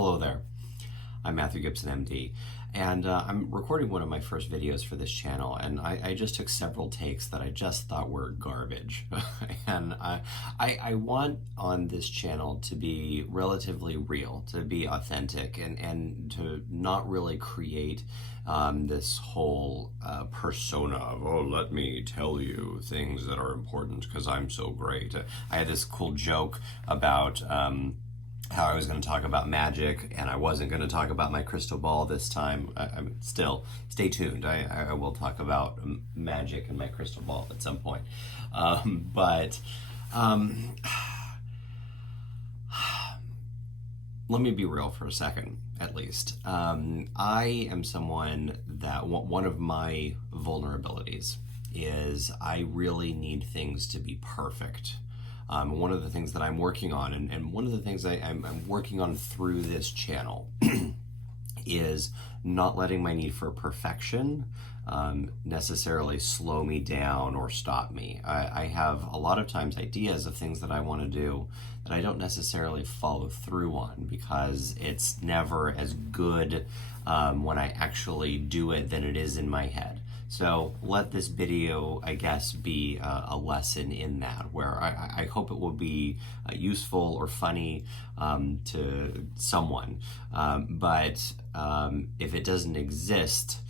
Hello there. I'm Matthew Gibson, MD, and I'm recording one of my first videos for this channel, and I just took several takes that I just thought were garbage. And I want on this channel to be relatively real, to be authentic, and to not really create this whole persona of, oh, let me tell you things that are important because I'm so great. I had this cool joke about how I was going to talk about magic, and I wasn't going to talk about my crystal ball this time. I'm still, stay tuned. I will talk about magic and my crystal ball at some point. But let me be real for a second, at least. I am someone that one of my vulnerabilities is I really need things to be perfect. One of the things that I'm working on, and one of the things I'm working on through this channel is not letting my need for perfection necessarily slow me down or stop me. I have a lot of times ideas of things that I want to do that I don't necessarily follow through on because it's never as good when I actually do it than it is in my head. So let this video, I guess, be a lesson in that, where I hope it will be useful or funny to someone. But if it doesn't exist,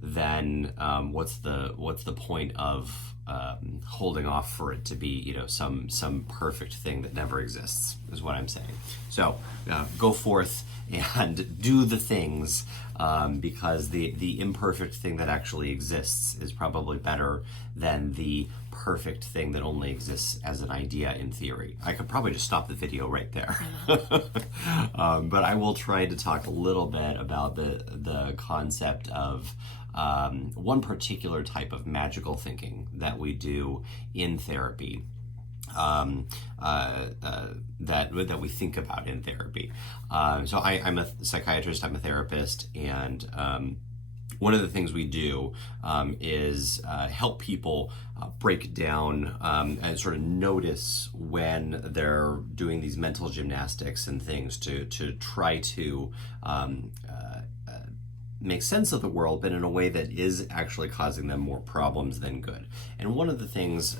then what's the point of holding off for it to be, some perfect thing that never exists, is what I'm saying. So go forth and do the things, because the imperfect thing that actually exists is probably better than the perfect thing that only exists as an idea in theory. I could probably just stop the video right there. But I will try to talk a little bit about the concept of one particular type of magical thinking that we do in therapy, that we think about in therapy. So I'm a psychiatrist, I'm a therapist, and one of the things we do is help people break down and sort of notice when they're doing these mental gymnastics and things to try to make sense of the world, but in a way that is actually causing them more problems than good. And one of the things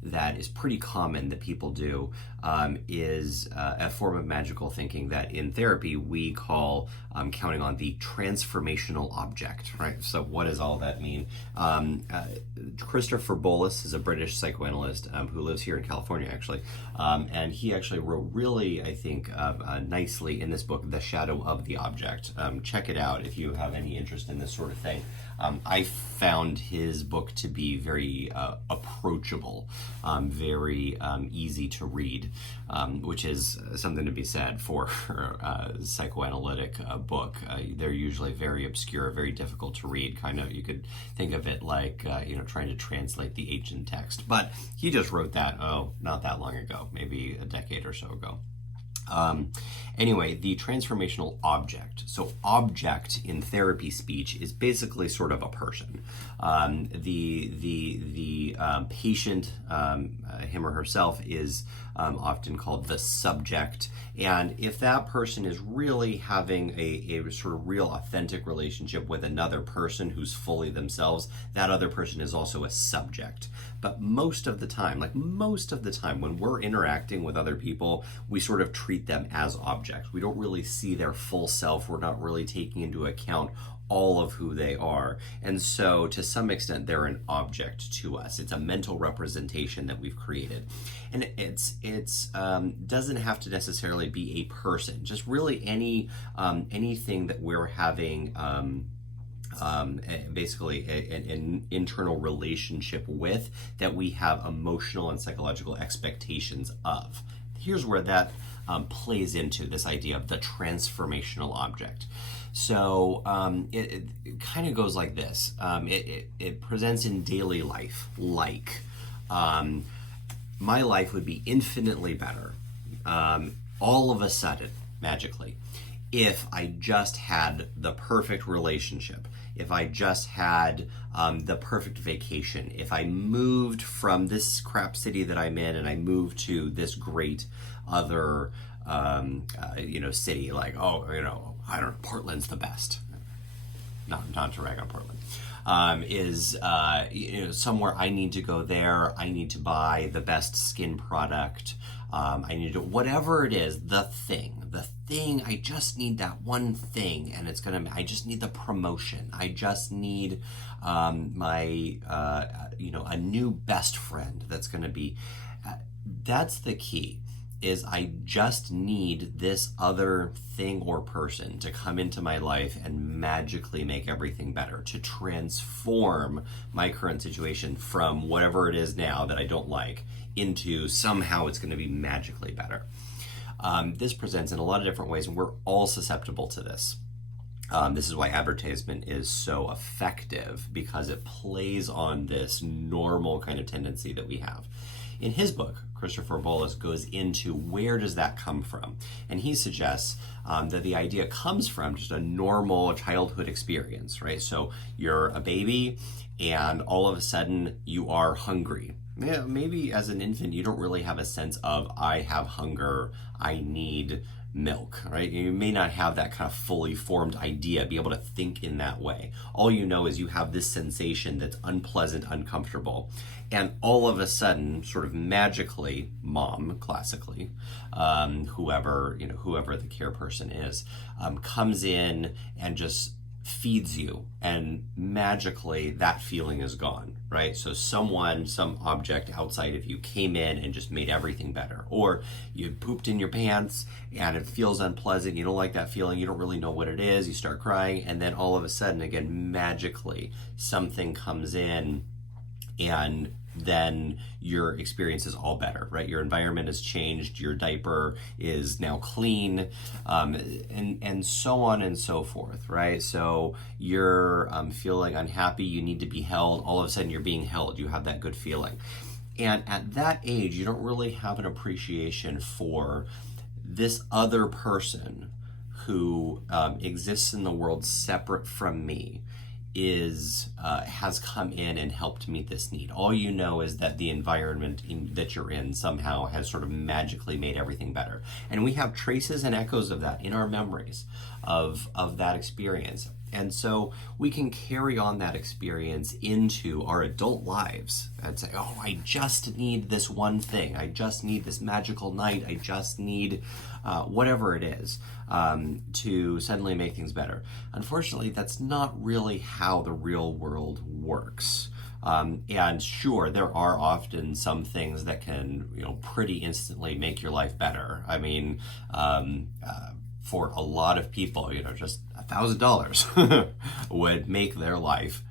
that is pretty common that people do is a form of magical thinking that in therapy we call counting on the transformational object, right? So what does all that mean? Christopher Bolus is a British psychoanalyst who lives here in California, actually, and he actually wrote really, I think, nicely in this book, The Shadow of the Object. Check it out if you have any interest in this sort of thing. I found his book to be very approachable, very easy to read, which is something to be said for a psychoanalytic book. They're usually very obscure, very difficult to read. Kind of, you could think of it like trying to translate the ancient text. But he just wrote that, not that long ago, maybe a decade or so ago. Anyway, the transformational object. So object in therapy speech is basically sort of a person. The patient, him or herself, is often called the subject. And if that person is really having a sort of real authentic relationship with another person who's fully themselves, that other person is also a subject. But most of the time, when we're interacting with other people, we sort of treat them as objects. We don't really see their full self. We're not really taking into account all of who they are. And so to some extent, they're an object to us. It's a mental representation that we've created. And it's doesn't have to necessarily be a person, just really anything that we're having basically an internal relationship with, that we have emotional and psychological expectations of. Here's where that plays into this idea of the transformational object. So it kind of goes like this. It presents in daily life like my life would be infinitely better all of a sudden, magically, if I just had the perfect relationship, if I just had the perfect vacation, if I moved from this crap city that I'm in and I moved to this great other city, like, oh, I don't know, Portland's the best. Not to rag on Portland. Somewhere I need to go there. I need to buy the best skin product. I need to, whatever it is, the thing. I just need that one thing, and I just need the promotion. I just need a new best friend that's going to be. That's the key. Is I just need this other thing or person to come into my life and magically make everything better, to transform my current situation from whatever it is now that I don't like into somehow it's going to be magically better. This presents in a lot of different ways, and we're all susceptible to this. This is why advertisement is so effective, because it plays on this normal kind of tendency that we have. In his book, Christopher Bollas goes into where does that come from? And he suggests that the idea comes from just a normal childhood experience, right? So you're a baby and all of a sudden you are hungry. Maybe as an infant you don't really have a sense of, I have hunger, I need milk, right? You may not have that kind of fully formed idea, be able to think in that way. All you know is you have this sensation that's unpleasant, uncomfortable, and all of a sudden, sort of magically, mom, classically, whoever the care person is, comes in and just feeds you, and magically that feeling is gone, right? So some object outside of you came in and just made everything better. Or you pooped in your pants and it feels unpleasant, you don't like that feeling, you don't really know what it is, you start crying, and then all of a sudden, again, magically, something comes in and then your experience is all better, right? Your environment has changed, your diaper is now clean, and so on and so forth, right? So you're feeling unhappy, you need to be held, all of a sudden you're being held, you have that good feeling. And at that age, you don't really have an appreciation for this other person who exists in the world separate from me, has come in and helped meet this need. All you know is that the environment that you're in somehow has sort of magically made everything better. And we have traces and echoes of that in our memories of that experience. And so we can carry on that experience into our adult lives and say, oh, I just need this one thing. I just need this magical night. I just need whatever it is to suddenly make things better. Unfortunately, that's not really how the real world works. And sure, there are often some things that can, pretty instantly make your life better. I mean, for a lot of people, just $1,000 would make their life,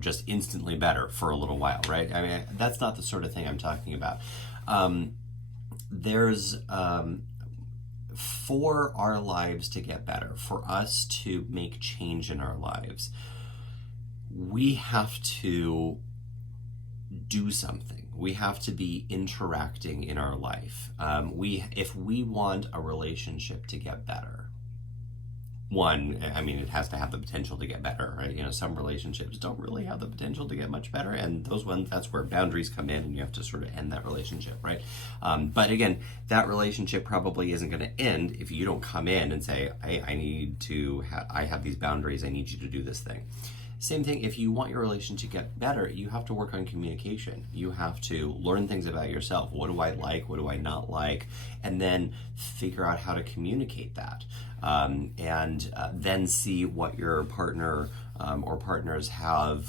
just instantly better for a little while, right? I mean, that's not the sort of thing I'm talking about. For our lives to get better, for us to make change in our lives, we have to do something. We have to be interacting in our life. If we want a relationship to get better, it has to have the potential to get better, right? Some relationships don't really have the potential to get much better, and those ones, that's where boundaries come in, and you have to sort of end that relationship, right? But again, that relationship probably isn't going to end if you don't come in and say, hey, I have these boundaries, I need you to do this thing. Same thing, if you want your relationship to get better, you have to work on communication. You have to learn things about yourself. What do I like? What do I not like? And then figure out how to communicate that. And then see what your partner or partners have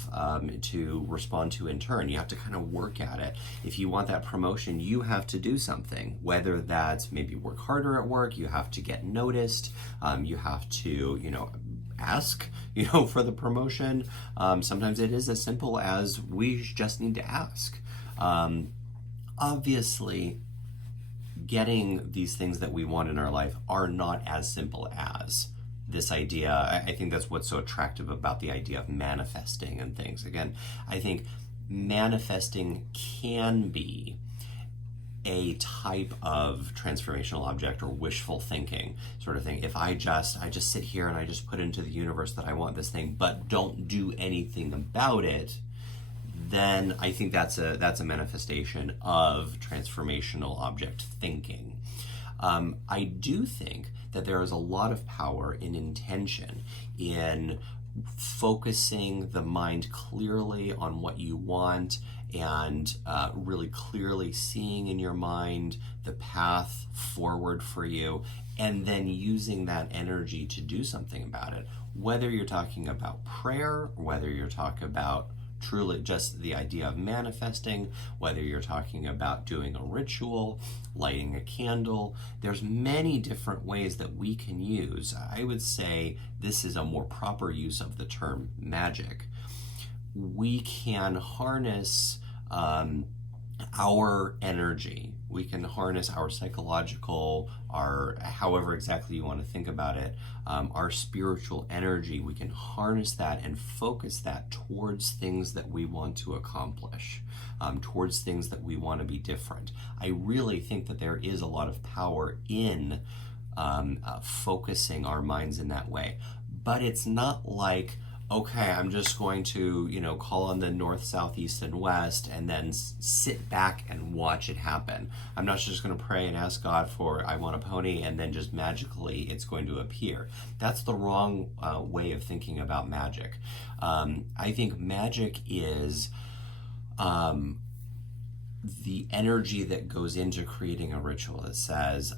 to respond to in turn. You have to kind of work at it. If you want that promotion, you have to do something, whether that's maybe work harder at work, you have to get noticed, you have to, ask, for the promotion. Sometimes it is as simple as we just need to ask. Obviously, getting these things that we want in our life are not as simple as this idea. I think that's what's so attractive about the idea of manifesting and things. Again, I think manifesting can be a type of transformational object or wishful thinking sort of thing. If I just sit here and I just put into the universe that I want this thing, but don't do anything about it, then I think that's a manifestation of transformational object thinking. I do think that there is a lot of power in intention, in focusing the mind clearly on what you want, and really clearly seeing in your mind the path forward for you, and then using that energy to do something about it. Whether you're talking about prayer, whether you're talking about truly just the idea of manifesting, whether you're talking about doing a ritual, lighting a candle, there's many different ways that we can use. I would say this is a more proper use of the term magic. We can harness our energy. We can harness our psychological, our however exactly you want to think about it, our spiritual energy. We can harness that and focus that towards things that we want to accomplish, towards things that we want to be different. I really think that there is a lot of power in focusing our minds in that way. But it's not like, okay, I'm just going to, call on the north, south, east, and west, and then sit back and watch it happen. I'm not just going to pray and ask God for, I want a pony, and then just magically it's going to appear. That's the wrong way of thinking about magic. I think magic is the energy that goes into creating a ritual that says,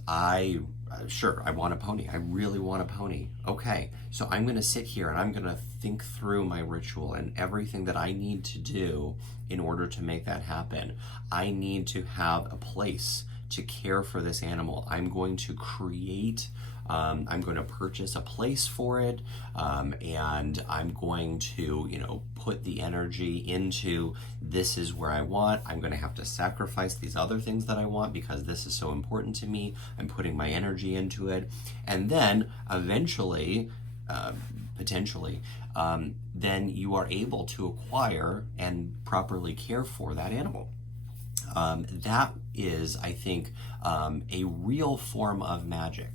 sure, I want a pony. I really want a pony. Okay, so I'm going to sit here and I'm going to think through my ritual and everything that I need to do in order to make that happen. I need to have a place to care for this animal. I'm going to create, I'm going to purchase a place for it, and I'm going to, put the energy into this is where I want. I'm going to have to sacrifice these other things that I want because this is so important to me. I'm putting my energy into it. And then eventually, potentially, then you are able to acquire and properly care for that animal. That is, I think, a real form of magic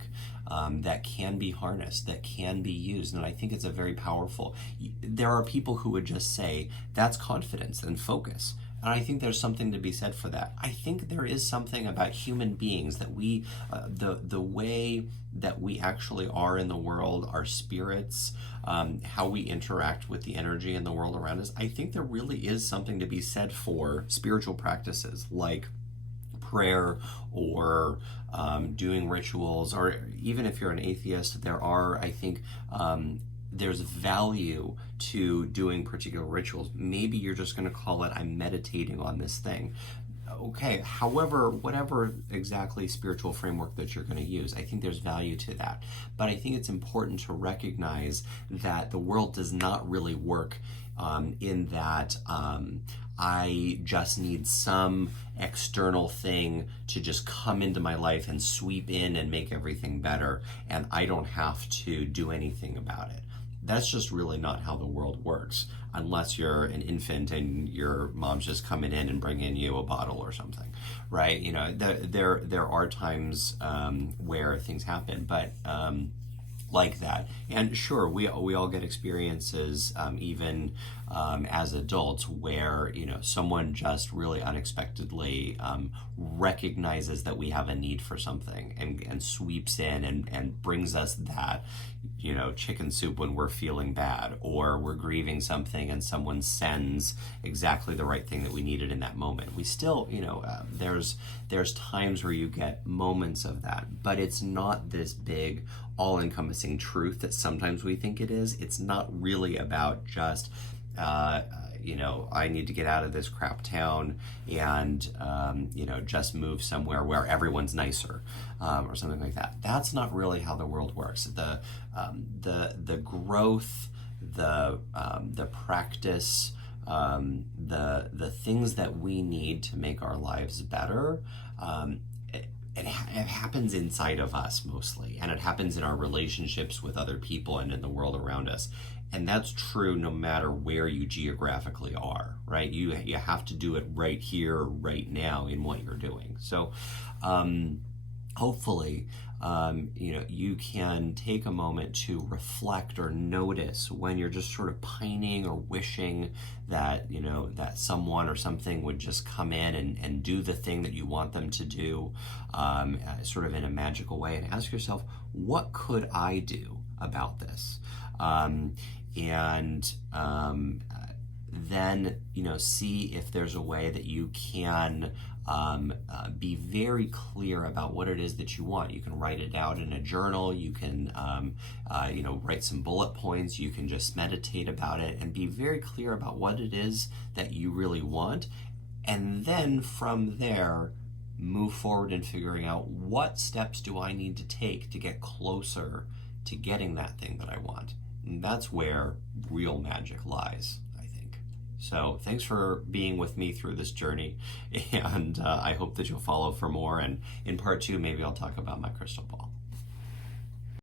that can be harnessed, that can be used. And I think it's a very powerful. There are people who would just say, that's confidence and focus. And I think there's something to be said for that. I think there is something about human beings that we, the way that we actually are in the world, our spirits, how we interact with the energy in the world around us. I think there really is something to be said for spiritual practices like prayer or doing rituals, or even if you're an atheist, there are, I think, there's value to doing particular rituals. Maybe you're just going to call it, I'm meditating on this thing. Okay, however, whatever exactly spiritual framework that you're going to use, I think there's value to that. But I think it's important to recognize that the world does not really work in that I just need some external thing to just come into my life and sweep in and make everything better, and I don't have to do anything about it. That's just really not how the world works, unless you're an infant and your mom's just coming in and bringing you a bottle or something, right? There are times where things happen, but like that. And sure, we all get experiences, even as adults, where someone just really unexpectedly recognizes that we have a need for something and sweeps in and brings us that chicken soup when we're feeling bad, or we're grieving something and someone sends exactly the right thing that we needed in that moment. We still, there's times where you get moments of that, but it's not this big all-encompassing truth that sometimes we think it is. It's not really about just I need to get out of this crap town and just move somewhere where everyone's nicer, or something like that. That's not really how the world works. The growth, the practice, the things that we need to make our lives better. It happens inside of us mostly, and it happens in our relationships with other people and in the world around us. And that's true no matter where you geographically are, right? You have to do it right here, right now in what you're doing. So hopefully You can take a moment to reflect or notice when you're just sort of pining or wishing that, that someone or something would just come in and do the thing that you want them to do, sort of in a magical way, and ask yourself, what could I do about this? And then see if there's a way that you can be very clear about what it is that you want. You can write it out in a journal. You can write some bullet points. You can just meditate about it and be very clear about what it is that you really want. And then from there, move forward in figuring out, what steps do I need to take to get closer to getting that thing that I want. And that's where real magic lies, I think. So thanks for being with me through this journey, and I hope that you'll follow for more. And in part 2, maybe I'll talk about my crystal ball.